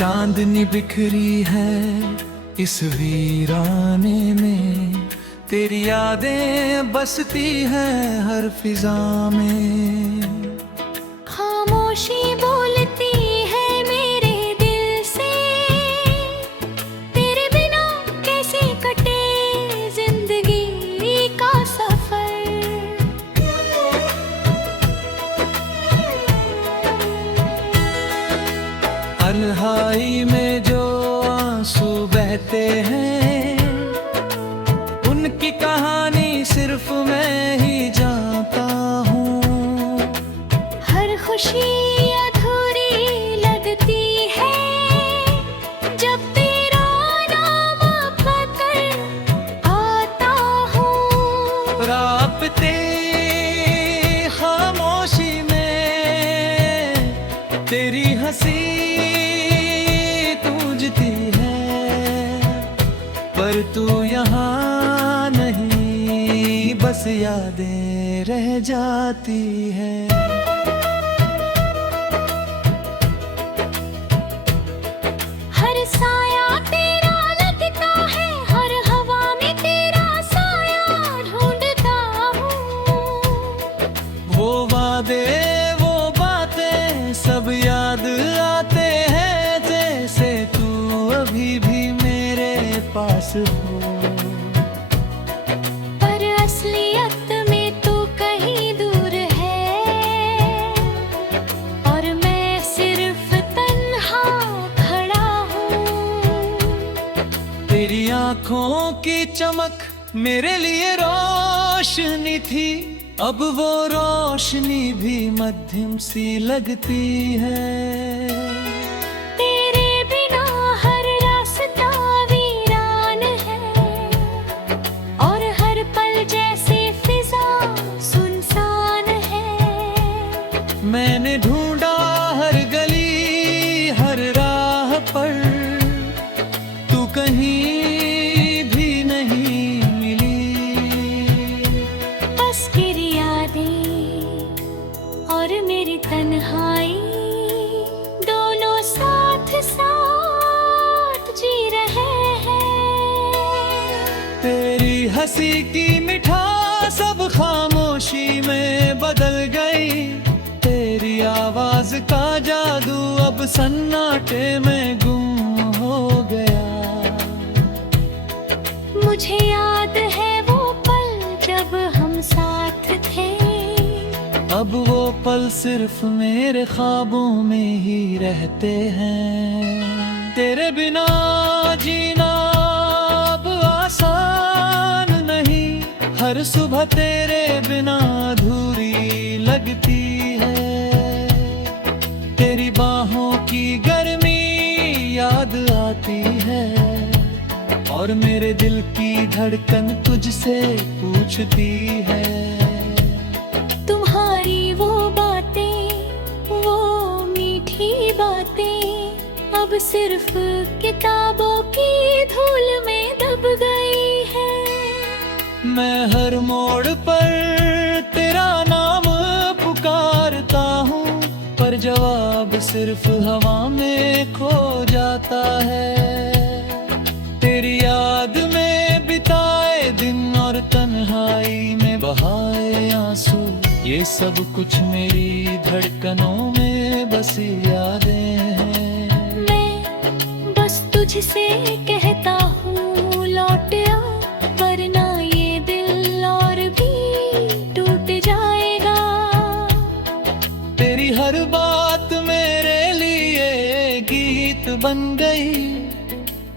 चांदनी बिखरी है इस वीराने में, तेरी यादें बसती हैं हर फिजा में। खामोशी बोलती है मेरे दिल से, तेरे बिना कैसे कटे जिंदगी का सफर। तन्हाई में जो आंसू बहते हैं, उनकी कहानी सिर्फ मैं ही जानता हूँ। हर खुशी अधूरी लगती है जब तेरा नाम पकड़ आता हूँ। राबते खामोशी में तेरी हंसी गूंजती है, पर तू यहाँ नहीं, बस यादें रह जाती है। हर साया तेरा लगता है, हर हवा में तेरा साया ढूंढता हूँ। वो वादे वो बातें सब याद आते हैं, जैसे तू अभी भी मेरे पास हो। पर असलियत में तू कहीं दूर है, और मैं सिर्फ तन्हा खड़ा हूँ। तेरी आँखों की चमक मेरे लिए रोशनी थी, अब वो रोशनी भी मध्यम सी लगती है। तेरे बिना हर रास्ता वीरान है, और हर पल जैसे फिजा सुनसान है। मैंने ढूंढा हर गली हर राह पर, तू कहीं भी नहीं मिली। बस तेरी यादें और मेरी तन्हाई दोनों साथ साथ जी रहे हैं। तेरी हंसी की मिठास अब खामोशी में बदल गई, तेरी आवाज का जादू अब सन्नाटे में गुम हो गया। मुझे याद है वो पल जब हम साथ थे, अब वो पल सिर्फ मेरे ख्वाबों में ही रहते हैं। तेरे बिना जीना अब आसान नहीं, हर सुबह तेरे बिना अधूरी लगती है। तेरी बाहों की गर्मी याद आती है, और मेरे दिल की धड़कन तुझसे पूछती है। तुम्हारी वो बातें, वो मीठी बातें अब सिर्फ किताबों की धूल में दब गई है। मैं हर मोड़ पर तेरा नाम पुकारता हूँ, पर जवाब सिर्फ हवा में खो जाता है। तेरी याद में बिताए दिन और तन्हाई में बहाए आंसू, ये सब कुछ मेरी धड़कनों में बस यादें हैं। मैं बस तुझसे कहता हूँ लौट आ, वरना ये दिल और भी टूट जाएगा। तेरी हर बात मेरे लिए गीत बन गई,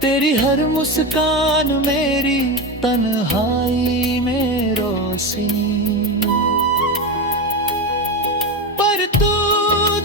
तेरी हर मुस्कान मेरी तन्हाई में रोशनी। पर तू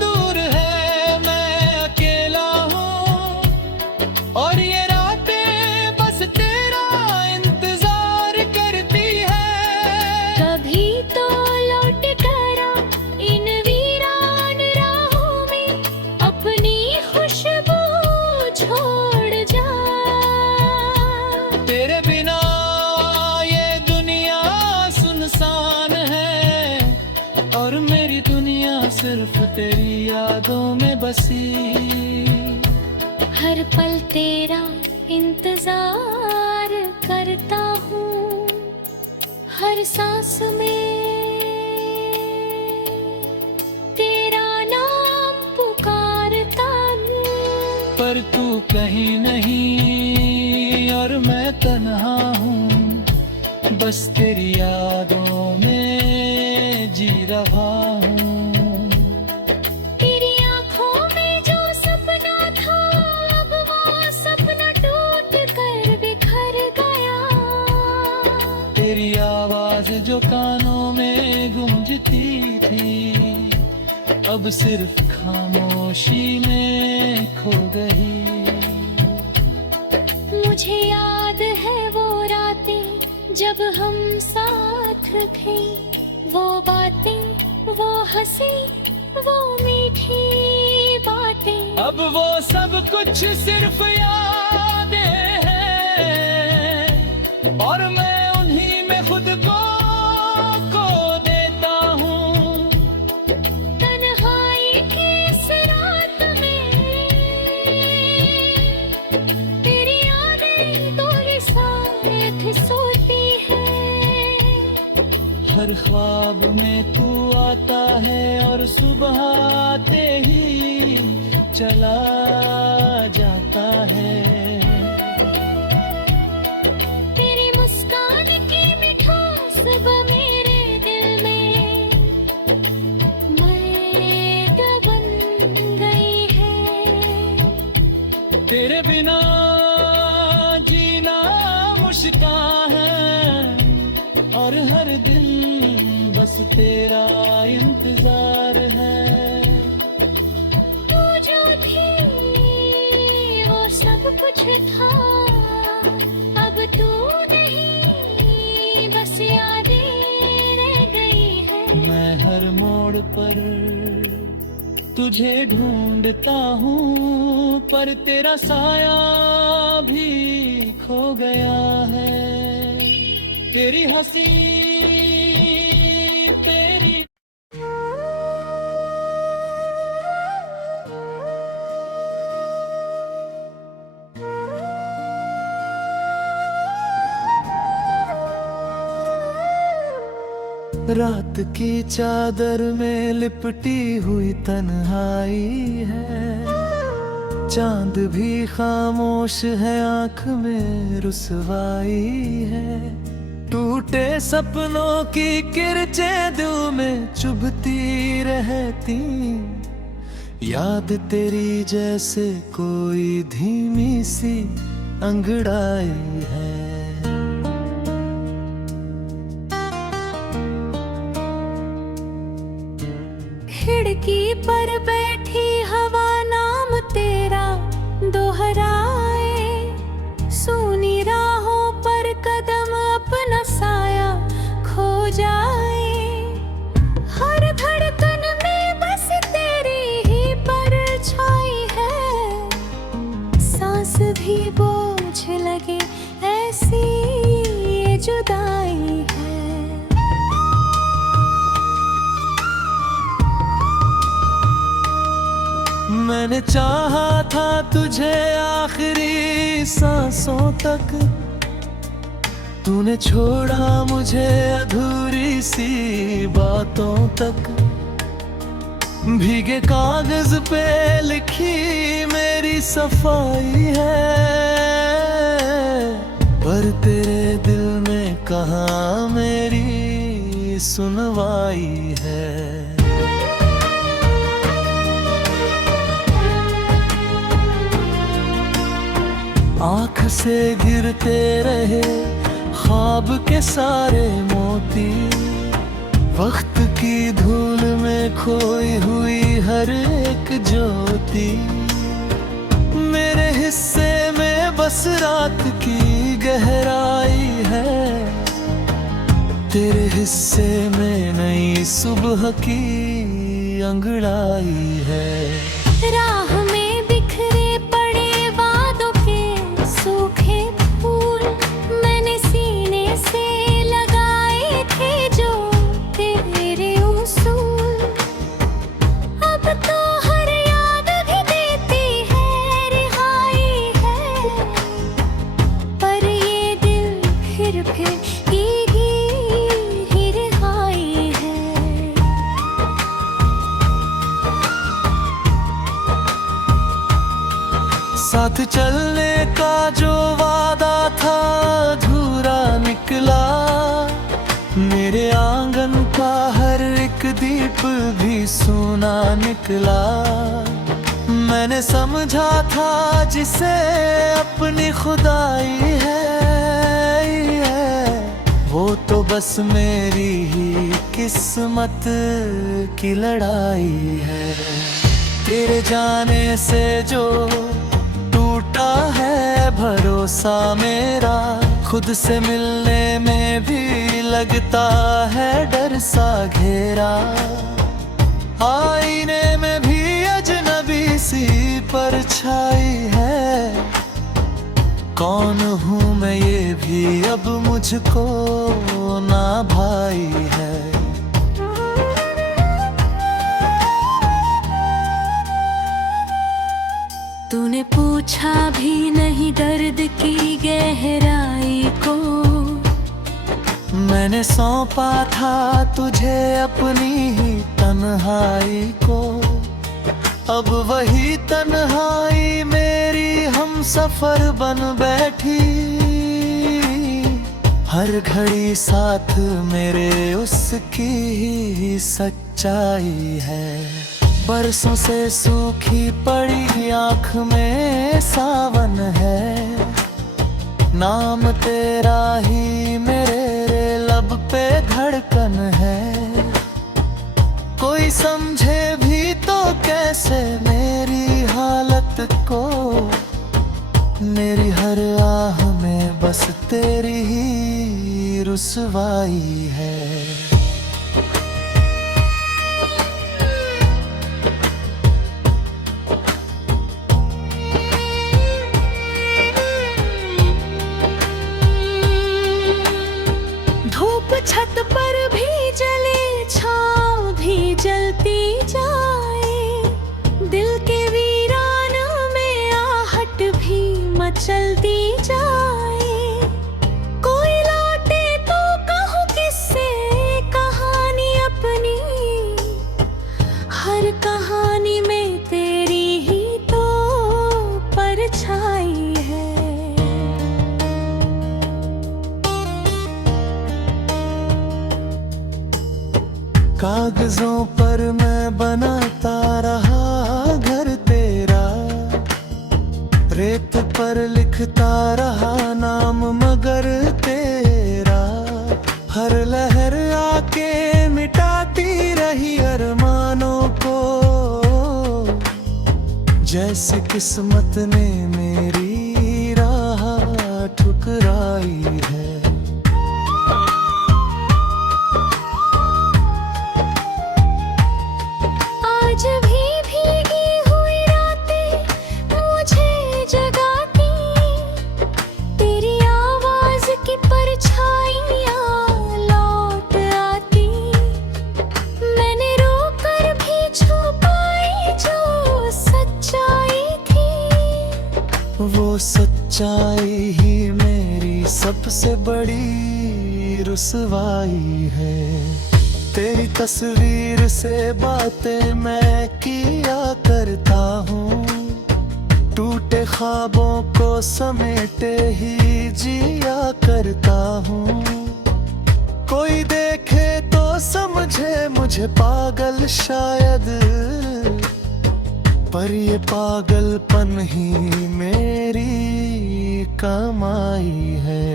दूर है मैं अकेला हूँ, और ये रातें बस तेरा इंतजार करती है। कभी तो लौट कर आ इन वीरान राहों में, अपनी खुशबू छोड़ जा। तेरे बिना ये दुनिया सुनसान है, और मेरी दुनिया सिर्फ तेरी यादों में बसी। हर पल तेरा इंतजार करता हूँ, हर सांस में तेरा नाम पुकारता हूँ। पर तू कहीं नहीं और मैं तन्हा हूँ, बस तेरी यादों में जी रहा हूँ। तेरी आँखों में जो सपना था, अब वो सपना टूट कर बिखर गया। तेरी आवाज जो कानों में गूंजती थी, अब सिर्फ खामोशी में खो गई। मुझे याद है वो रातें जब हम साथ थे, वो बातें, वो हंसी, वो मीठी बातें। अब वो सब कुछ सिर्फ यादें हैं, और मैं उन्हीं में खुद को खो देता हूँ। तन्हाई की इस रात में तेरी यादें तो साथ सोती है। हर ख्वाब में तू आता है और सुबह आते ही चला जाता है। तेरी मुस्कान की मिठास अब मेरे दिल में मर्द बन गई है। तेरे बिना जीना मुश्किल है, और हर दिन बस तेरा इंतजार है। तू जो थी वो सब कुछ था, अब तू नहीं, बस यादें रह गई है। मैं हर मोड़ पर तुझे ढूंढता हूँ, पर तेरा साया भी खो गया है। तेरी हंसी, तेरी रात की चादर में लिपटी हुई तन्हाई है। चांद भी खामोश है, आंख में रुसवाई है। टूटे सपनों की किरचें दिल में चुभती रहती, याद तेरी जैसे कोई धीमी सी अंगड़ाई है। खिड़की पर बैठी हवा नाम तेरा दोहराए, सूनी राहों पर कदम अपना साया खो जाए। हर धड़कन में बस तेरी ही परछाई है, सांस भी बोझ लगे ऐसी ये जुदाई है। मैंने चाहा था तुझे आखिरी सांसों तक, तूने छोड़ा मुझे अधूरी सी बातों तक। भीगे कागज पे लिखी मेरी सफाई है, पर तेरे दिल में कहाँ मेरी सुनवाई है। आँख से गिरते रहे ख्वाब के सारे मोती, वक्त की धूल में खोई हुई हर एक ज्योति। मेरे हिस्से में बस रात की गहराई है, तेरे हिस्से में नई सुबह की अंगड़ाई है। राह में बिखरे पड़े वादों के सूखे फूल, मैंने सीने से लगाए थे जो तेरे उसूल। अब तो हर याद भी देती है रिहाई साथ चलने का जो वादा था अधूरा निकला। मेरे आंगन का हर एक दीप भी सूना निकला। मैंने समझा था जिसे अपनी खुदाई है, वो तो बस मेरी ही किस्मत की लड़ाई है। तेरे जाने से जो टूटा है भरोसा मेरा, खुद से मिलने में भी लगता है डर सा घेरा। आईने में भी अजनबी सी परछाई है। कौन हूँ मैं ये भी अब मुझको ना भाई है। तूने पूछा भी नहीं दर्द की गहराई को। मैंने सौंपा था तुझे अपनी ही तन्हाई को। अब वही तन्हाई मेरी हम सफर बन बैठी। हर घड़ी साथ मेरे उसकी ही सच्चाई है। बरसों से सूखी पड़ी आँख में सावन है। नाम तेरा ही मेरे लब पे धड़कन है। कोई समझे भी तो कैसे मेरी हालत को। मेरी हर आह में बस तेरी ही रुसवाई है। छत पर भी जले, छाँव भी जलती जाए। दिल के वीरान में आहट भी मचलती जाए। कोई लौटे तो कहूँ किससे कहानी अपनी। हर कहानी में तेरी ही तो परछाई है। कागजों पर मैं बनाता रहा घर तेरा। रेत पर लिखता रहा नाम मगर तेरा। हर लहर आके मिटाती रही अरमानों को। जैसे किस्मत ने मेरी राह ठुकराई है। आज भी भीगी हुई रातें मुझे जगाती। तेरी आवाज की परछाइयाँ लौट आती। मैंने रोकर भी छुपाई जो सच्चाई थी। वो सच्चाई ही मेरी सबसे बड़ी रुसवाई है। तेरी तस्वीर से बातें मैं किया करता हूँ। टूटे ख्वाबों को समेटे ही जिया करता हूँ। कोई देखे तो समझे मुझे पागल शायद, पर ये पागलपन ही मेरी कमाई है।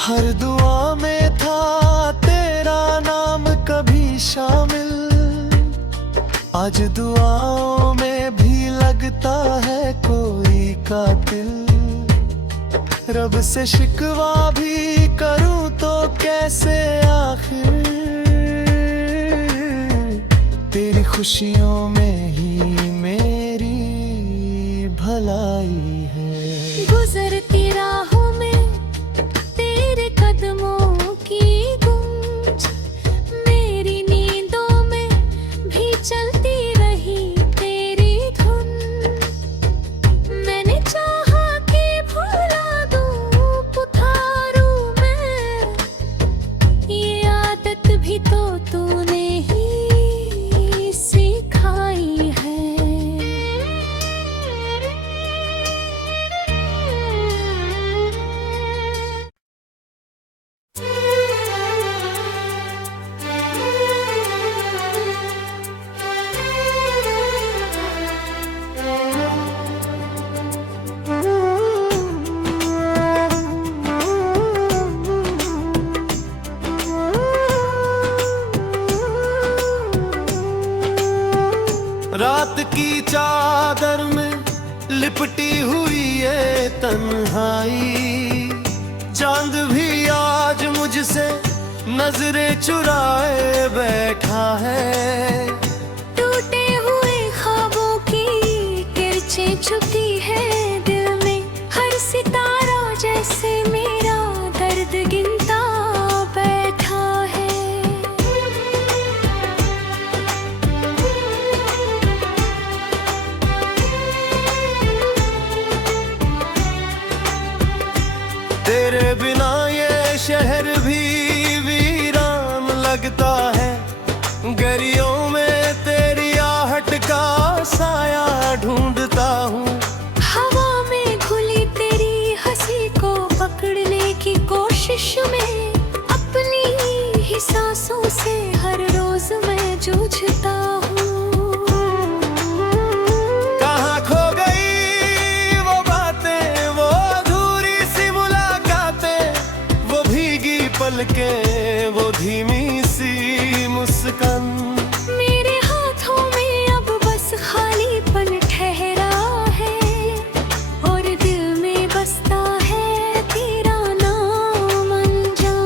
हर दुआ में था तेरा नाम कभी शामिल। आज दुआओं में भी लगता है कोई कातिल। रब से शिकवा भी करूं तो कैसे आखिर। तेरी खुशियों में ही मेरी भलाई है। गुजरती राहों में तेरे कदमों की गूंज। मेरी नींदों में भी चलती रही तेरी धुन। मैंने चाहा कि भुला दूं पुकारूं मैं। ये आदत भी तो तूने ही चांद भी आज मुझसे नजरें चुराए बैठा है। टूटे हुए ख्वाबों की किरचें छुपी है दिल में, हर सितारा जैसे मेरा दर्द गिनता बैठा है। तेरे बिना ये शहर भी वीरान लगता है, गरियों में तेरी आहट का साया ढूंढता हूँ। हवा में घुली तेरी हंसी को पकड़ने की कोशिश में, अपनी ही सांसों से हर रोज मैं जूझता हूँ। कहाँ खो गई वो बातें, वो अधूरी सी मुलाकातें, वो भीगी पलकें, वो धीमी सी मुस्कान। मेरे हाथों में अब बस खालीपन ठहरा है, और दिल में बसता है तेरा नाम अनजान।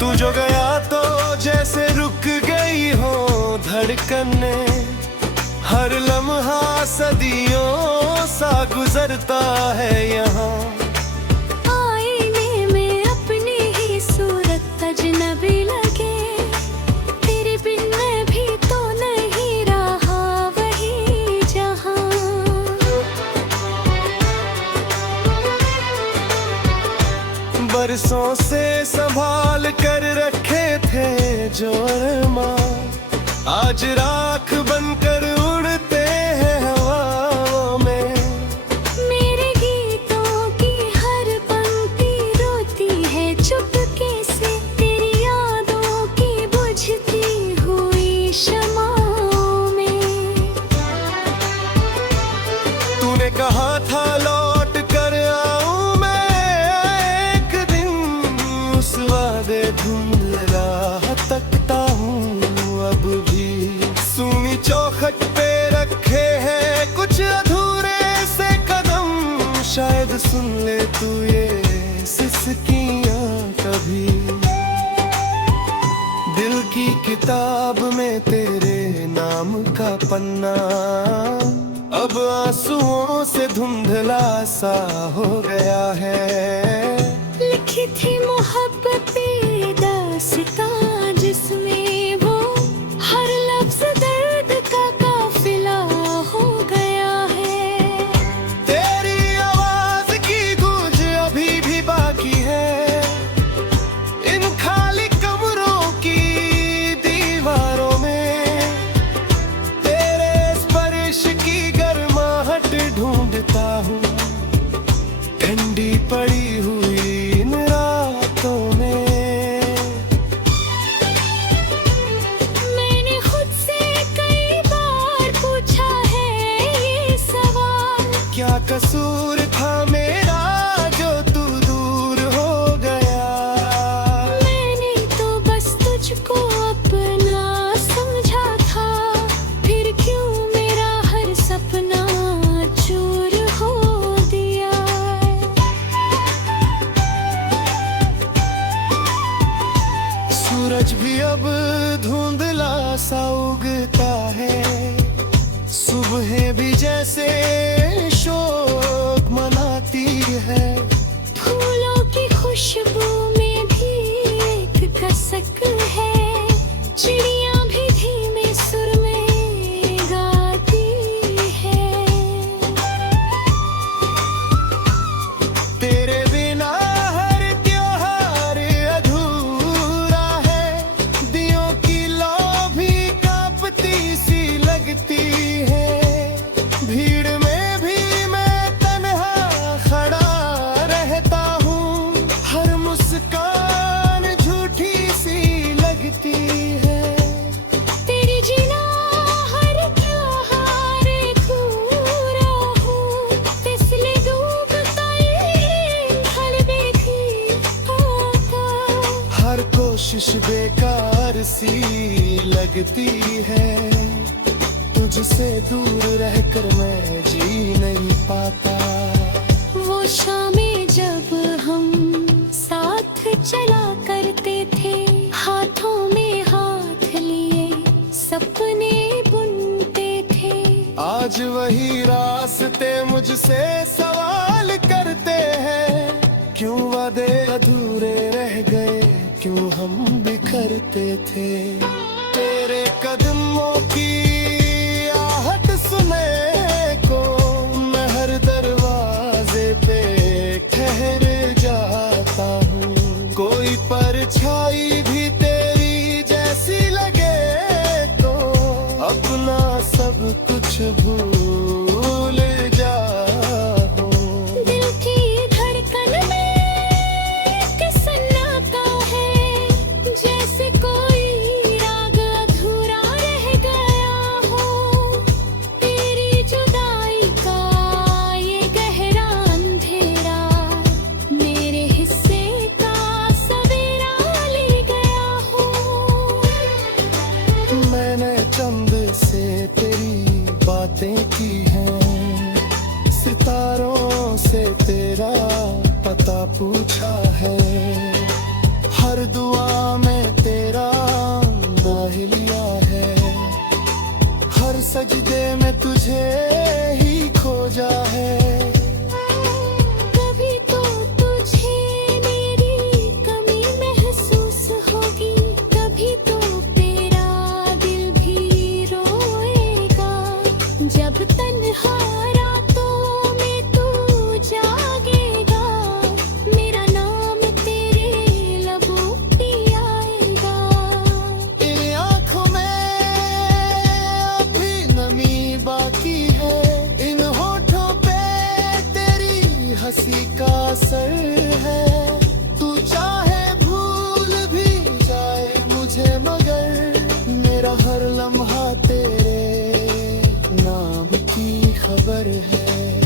तू जो गया तो जैसे रुक गई हो धड़कनें, हर लम्हा सदियों सा गुजरता है यहाँ। आईने में अपनी ही सूरत अजनबी लगे, तेरे बिन मैं भी तो नहीं रहा वही जहां। बरसों से संभाल कर रखे थे जो अरमान, आज राख बनकर उड़ते हैं हवाओं में। मेरे गीतों की हर पंक्ति रोती है चुपके से, तेरी यादों की बुझती हुई शमाओं में। तूने कहा था लौट कर आऊं मैं एक दिन, उस वादे धुंधला तकता हूँ अब भी। सुनी चौखट पे रखे हैं कुछ अधूरे से कदम, शायद सुन ले तू ये सिसकियां कभी। दिल की किताब में तेरे नाम का पन्ना अब आंसुओं से धुंधला सा हो गया है। लिखी थी मोहब्बतें दास्तां जिसमें वो हर लफ्ज दर्द का काफिला हो गया है। तेरी आवाज की गूंज अभी भी बाकी है इन खाली कमरों की दीवारों में। तेरे स्पर्श की गर्माहट ढूंढता हूँ ठंडी पड़ी हुई इन रातों में। मैंने खुद से कई बार पूछा है ये सवाल, क्या कसूर था मेरा जो तू दूर हो गया। मैंने तो बस तुझको अपना समझा था, फिर क्यों मेरा हर सपना चूर हो दिया। सूरज भी अब धुंधला सा उगता है, सुबह भी जैसे शोक मनाती है। फूलों की खुशबू में भी एक कसक है, चिड़िया भी धीमे सुर में गाती है। तेरे बिना हर त्योहार अधूरा है, दियों की लौ भी कांपती सी लगती है। भीड़ में भी मैं तन्हा खड़ा रहता हूँ, हर मुस्कान झूठी सी लगती है। सी लगती है, तुझसे दूर रहकर मैं जी नहीं पाता। वो शामें जब हम साथ चला करते थे, हाथों में हाथ लिए सपने बुनते थे। आज वही रास्ते मुझसे सवाल करते हैं, क्यों वादे अधूरे रह गए, क्यों हम बिखरते थे। तेरे कदमों की आहट सुने को मैं हर दरवाजे पे ठहर जाता हूँ। कोई परछाई भी तेरी जैसी लगे तो अपना सब कुछ भूल जाऊं। दिल की धड़कन में एक सन्नाटा है, जैसे कोई राग अधूरा रह गया हो। तेरी जुदाई का ये गहरा अंधेरा मेरे हिस्से का सवेरा ले गया हो। मैंने चंद से तेरी बातें की हैं, सितारों से तेरा पता पूछा है। हर दुआ में तेरा नाम लिया है, हर सजदे में तुझे ही खोजा है। कभी तो तुझे मेरी कमी महसूस होगी, कभी तो तेरा दिल भी रोएगा। जब तन्हा रातों में तू जागेगा, मेरा नाम तेरे लबों पे आएगा। इन आँखों में अभी नमी बाकी है, इन होठों पे तेरी हंसी का असर है। तू चाहे भूल भी जाए मुझे, मगर मेरा हर लम्हा तेरे नाम की खबर है।